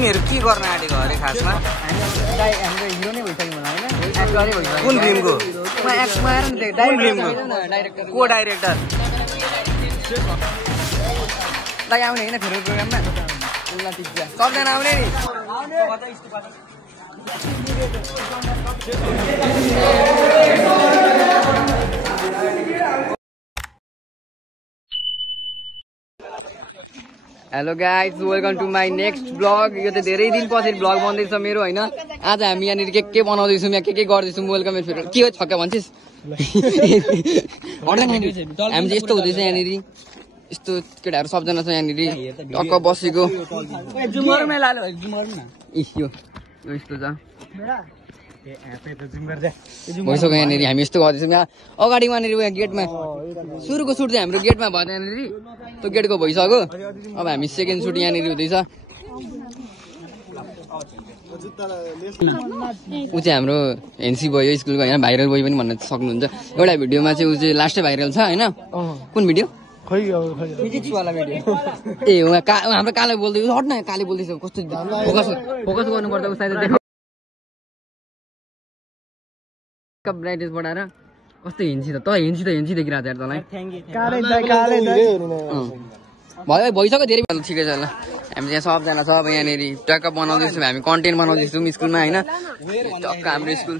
तिमीहरू के गर्न आँटेको अरे खासमा? हाम्रो हिरो नै भइसक्यो मलाई हैन एक्टरै भइसक्यो। कुन फिल्मको? म एक्टमा आएर नि डाइरेक्टर को डाइरेक्टर? लागि आउने हैन फेरि प्रोग्राममा उल्ला टिप्छ सबजना आउने नि hello guys welcome to my next blog. यो त धेरै दिन पछि ब्लग बन्दैछ मेरो हैन। आज हामी यहाँनिर के बनाउँदैछौँ यहाँ के गर्दैछौँ वेलकम फेरि के हो छक्का भन्छस् हामी चाहिँ यस्तो हुँदैछ यहाँनिर यस्तो केटाहरू सबजना छ यहाँनिर टक्क बसेको यस्तो छ भइसक्यो यहाँनिर हामी यस्तो गर्दैछौँ यहाँ अगाडि वहाँनिर यहाँ गेटमा सुरुको सुट चाहिँ हाम्रो गेटमा भयो यहाँनिर त्यो गेटको भइसक्यो। अब हामी सेकेन्ड सुट यहाँनिर हुँदैछ। ऊ चाहिँ हाम्रो एनसी भयो स्कुलको होइन भाइरल भयो पनि भन्न सक्नुहुन्छ। एउटा भिडियोमा चाहिँ ऊ चाहिँ लास्टै भाइरल छ होइन। कुन भिडियो? ए हाम्रो काले बोल्दैछ हट न काले बोल्दैछ कस्तो फोकस गर्नुपर्छ उसलाई त ब्राइटनेस बढाएर कस्तो हिँड्छ त हिँड्छ देखिरहेको छ तँलाई भयो भइसक्यो धेरै भयो ठिकै छ ल। हामी यहाँ सबजना छ अब यहाँनिर टक्क बनाउँदैछौँ हामी कन्टेन्ट बनाउँदैछौँ स्कुलमा होइन टक्क हाम्रो स्कुल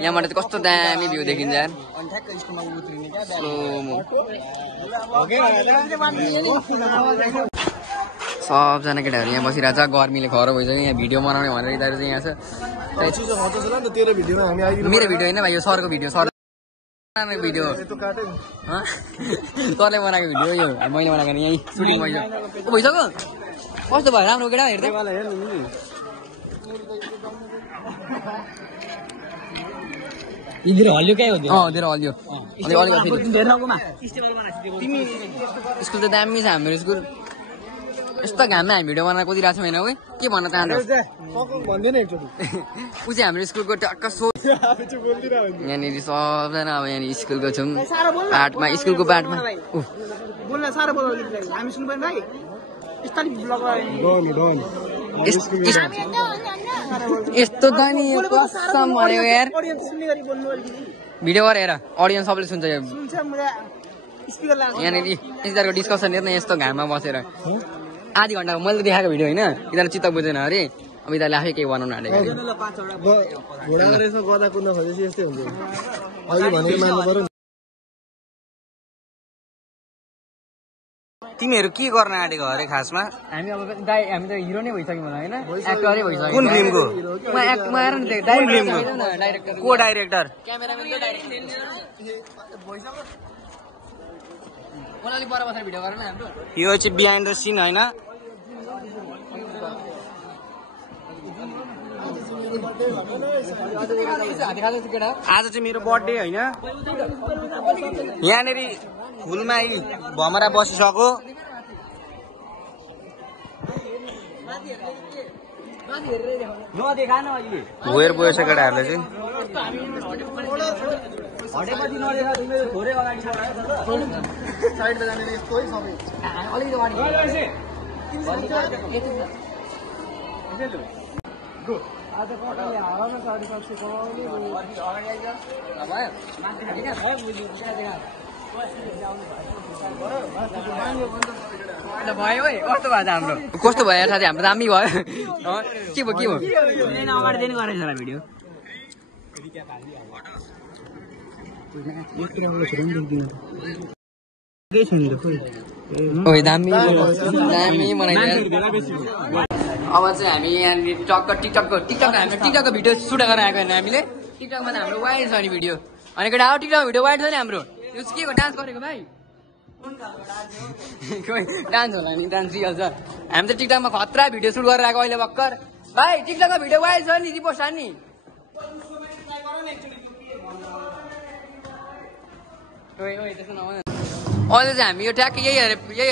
यहाँबाट चाहिँ कस्तो दामी भ्यू देखिन्छ यार। सबजना केटाहरू यहाँ बसिरहेको छ गर्मीले खरो भइसक्यो यहाँ भिडियो बनाउने भनेर यिनीहरू चाहिँ यहाँ छ। मेरो भिडियो होइन भाइ यो सरको भिडियो सर भिडियो सरले बनाएको भिडियो यो मैले बनाएको यहीँ सुटिङ भइसक्यो भइसक्यो कस्तो भयो राम्रो केटा हेर्दै हल्यो क्या हो हल्यो स्कुल त दामी छ हाम्रो स्कुल यस्तो घाममा हामी भिडियो बनाएर कुदिरहेको छौँ होइन के भन्न चाहन्छ ऊ चाहिँ हाम्रो स्कुलको टक्क यहाँनिर सबजना अब यहाँनिर स्कुलको छौँ पार्टमा स्कुलको पार्टमा यस्तो दामी कसम भन्यो यार भिडियो गरेर अडियन्स सबले सुन्छ यहाँनिर यिनीहरूको डिस्कसन हेर्न यस्तो घाममा बसेर आधी घन्टा मैले देखाएको भिडियो होइन यिनीहरू चित्त बुझेन अरे अब यिनीहरूले आफै केही बनाउनु आँटेको तिमीहरू के गर्न आँटेको अरे खासमा? हामी त हिरो नै भइसक्यो मलाई होइन एक्टरै भइसक्यो। कुन फिल्मको? म आएर नि डाइरेक्टर को डाइरेक्टर? यो चाहिँ बिहाइन्ड द सिन होइन। आज चाहिँ मेरो बर्थडे होइन यहाँनिर फुलमा भमरा बसिसक्यो गएर गएछ केटाहरूले चाहिँ कस्तो भयो साथी हाम्रो दामी भयो के भयो भिडियो दामी बनाइदियो। अब चाहिँ हामी यहाँनिर टिकटकको हाम्रो टिकटकको भिडियो सुट गरेर आएको होइन हामीले टिकटकमा त हाम्रो वाइड छ नि भिडियो अनि केटा अब टिकटकको भिडियो वाइड छ नि हाम्रो यो के हो डान्स गरेको भाइ डान्स होला नि डान्स रियल छ हामी त टिकटकमा खतरा भिडियो सुट गरेर आएको अहिले भर्खर भाइ टिकटकको भिडियो वाइड छ नि रिपोर्ट छ नि अहिले चाहिँ हामी यो ट्याक्क यही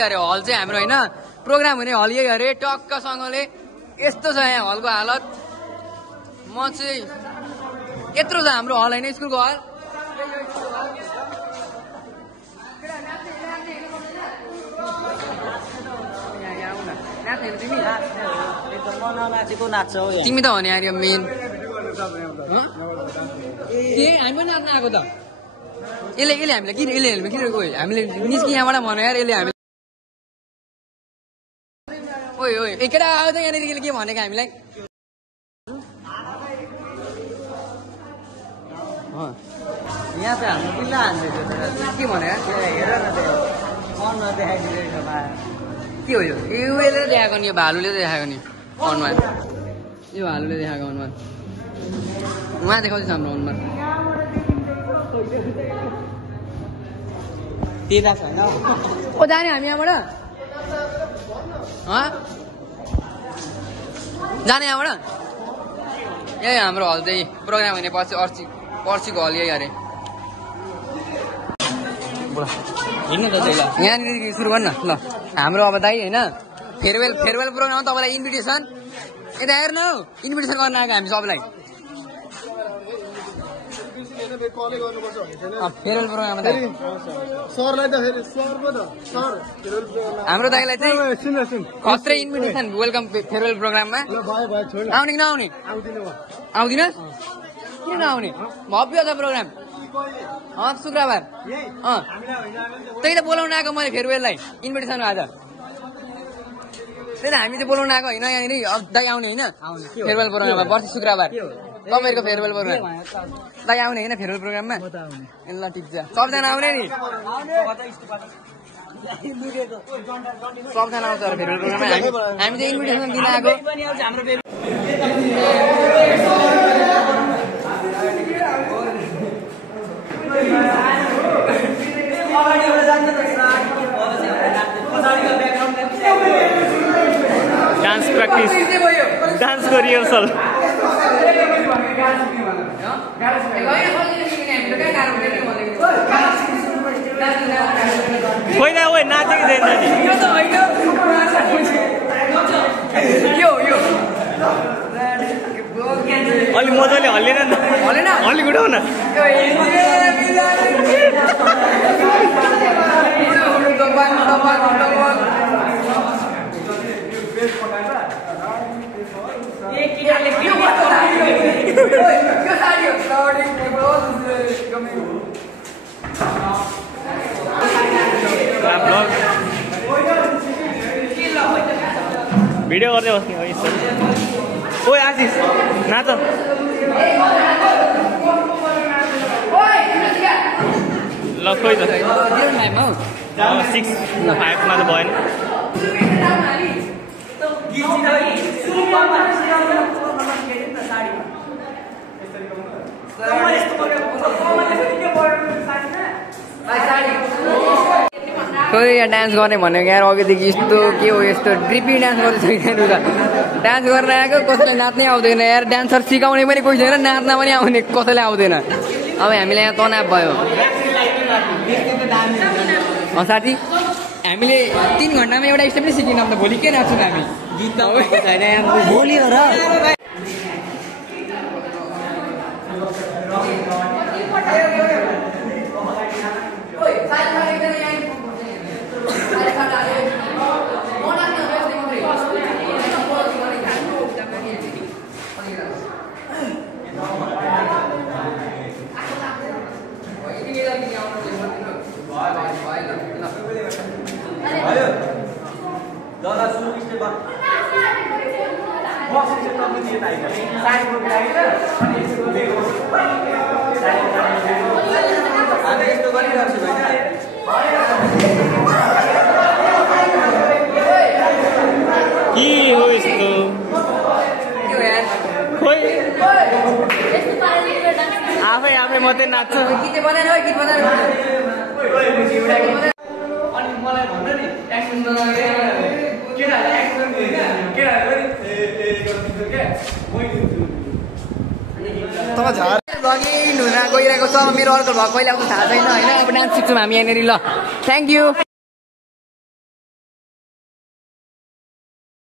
अरे हल चाहिँ हाम्रो होइन प्रोग्राम हुने हल यही अरे टक्कसँगले यस्तो छ यहाँ हलको हालत म चाहिँ यत्रो छ हाम्रो हल होइन स्कुलको हल तिमी त हो नि यार यो मेन के हामी पनि नाच्न आएको त यसले हामीलाई किन हामीले निस्कि यहाँबाट भन यार यसले हामी ओइ केटा आयो त यहाँनिर के भनेको हामीलाई यहाँ चाहिँ हाम्रो किल्ला हान्छ के भने के हो यो यसले देखाएको नि यो भालुले देखाएको नि अनुहार यो भालुले देखाएको अनुहार उहाँ देखाउँदैछ हाम्रो अनुहार ओ जाने हामी यहाँबाट जाने यहाँबाट यही हाम्रो हल चाहिँ प्रोग्राम हुने पर्सिको हल यही अरे यहाँनिर सुरु गर्नु न ल हाम्रो अब दाइ होइन फेयरवेल प्रोग्राम तपाईँलाई इन्भिटेसन यता हेर्नु हौ इन्भिटेसन गर्न आएको हामी सबलाई फेयरवेल प्रोग्राम हाम्रो दाइलाई चाहिँ खत्रै इन्भिटेसन वेलकम फेयरवेल प्रोग्राममा आउने कि नआउने आउँदिनस् किन नआउने भव्य छ प्रोग्राम शुक्रबार त्यही त बोलाउन आएको मैले फेयरवेललाई इन्भिटेसन आज त्यही त हामी चाहिँ बोलाउन आएको होइन यहाँनिर दाइ आउने होइन फेयरवेल प्रोग्राममा वर्ष शुक्रबार तपाईँहरूको फेयरवेल प्रोग्राम दाइ आउने होइन फेयरवेल प्रोग्राममा ल ठिक छ सबजना आउने नि सबजना आउँछ फेयरवेल प्रोग्राममा हामी चाहिँ इन्भिटेसन दिन आएको डान्स प्र्याक्टिस डान्सको रिहर्सल पहिला ओ नाचेको छैन नि अलि मजाले हल्लेन नि अलिक उठाउ न भिडियो गर्दै बस्ने हो यस्तो ओ आशिष नाच ल खोइ त 6 5मा त भएन खोइ यहाँ डान्स गर्ने भनेको यार अघिदेखि यस्तो के हो यस्तो ड्रिपी डान्स गर्दैछ डान्स गर्न आएको कसैलाई नाच्नै आउँदैन यार डान्सर सिकाउने पनि कोही छैन नाच्न पनि आउने कसैलाई आउँदैन अब हामीलाई यहाँ तनाव भयो साथी हामीले 3 घन्टामा एउटा स्टेप नै सिकिनौँ त भोलि के नाच्छौँ हामी गीत त छैन भोलि हो र आफै मात्रै नाच्छ गीत बनाएर गीत बनाएर अनि मलाई भन्न नि एक्सन नगरे केटाहरुले एक्सन दिन्छ केटाहरुले तब झार ब्लगिङ हुन गइरहेको छ मेरो अर्को भ्लग कहिले आउँछ थाहा छैन हैन अब डान्स सिक्छौँ हामी यहाँनेरि ल थ्यांक यू